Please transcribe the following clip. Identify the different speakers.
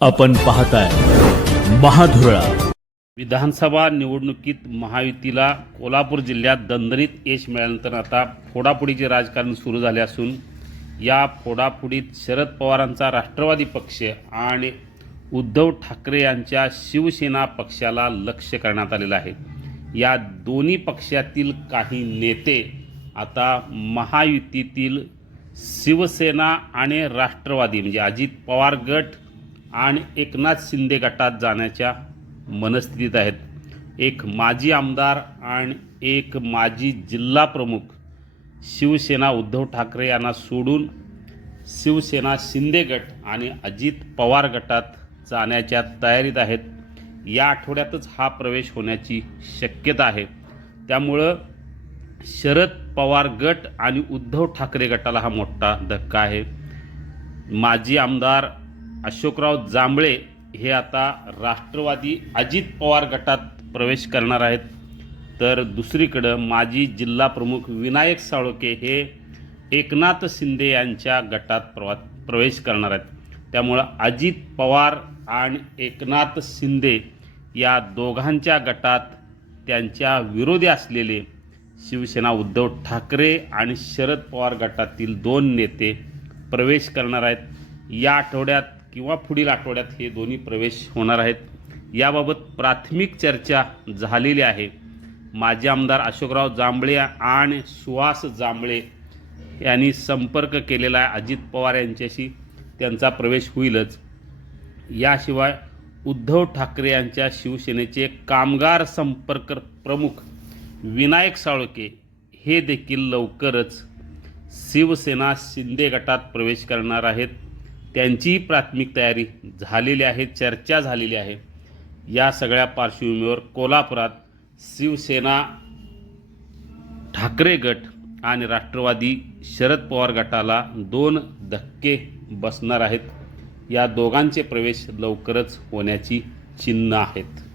Speaker 1: आपण पाहताय महाधुरळा.
Speaker 2: विधानसभा निवडणुकीत महायुतीला कोल्हापूर जिल्ह्यात दणदणीत यश मिळाल्यानंतर आता फोडाफोडीचे राजकारण सुरू झाले असून या फोडाफोडीत शरद पवारांचा राष्ट्रवादी पक्ष आणि उद्धव ठाकरे यांच्या शिवसेना पक्षाला लक्ष करण्यात आलेलं आहे. या दोन्ही पक्षातील काही नेते आता महायुतीतील शिवसेना आणि राष्ट्रवादी म्हणजे अजित पवार गट आणि एकनाथ शिंदे गटात जाण्याच्या मनस्थितीत आहेत. एक माजी आमदार आणि एक माजी जिल्हा प्रमुख शिवसेना उद्धव ठाकरे यांना सोडून शिवसेना शिंदे गट आणि अजित पवार गटात जाण्याच्या तयारीत आहेत. या आठवड्यातच हा प्रवेश होण्याची शक्यता आहे. त्यामुळं शरद पवार गट आणि उद्धव ठाकरे गटाला हा मोठा धक्का आहे. माजी आमदार अशोकराव जांभळे हे आता राष्ट्रवादी अजित पवार गटात प्रवेश करणार आहेत. तर दुसरीकडं माजी जिल्हा प्रमुख विनायक साळोके हे एकनाथ शिंदे यांच्या गटात प्रवा प्रवेश करणार आहेत. त्यामुळं अजित पवार आणि एकनाथ शिंदे या दोघांच्या गटात त्यांच्या विरोधी असलेले शिवसेना उद्धव ठाकरे आणि शरद पवार गटातील दोन नेते प्रवेश करणार आहेत. या आठवड्यात किंवा पुढील आठवड्यात हे दोन्ही प्रवेश होणार आहेत. याबाबत प्राथमिक चर्चा झालेली आहे. माजी आमदार अशोकराव जांभळे आणि सुहास जांभळे यांनी संपर्क केलेला आहे अजित पवार यांच्याशी. त्यांचा प्रवेश होईलच. याशिवाय उद्धव ठाकरे यांच्या शिवसेनेचे कामगार संपर्क प्रमुख विनायक साळुके हे देखील लवकरच शिवसेना शिंदे गटात प्रवेश करणार आहेत. त्यांचीही प्राथमिक तयारी झालेली आहे चर्चा झालेली आहे. या सगळ्या पार्श्वभूमीवर कोल्हापुरात शिवसेना ठाकरे गट आणि राष्ट्रवादी शरद पवार गटाला दोन धक्के बसणार आहेत. या दोघांचे प्रवेश लवकरच होण्याची चिन्ह आहेत.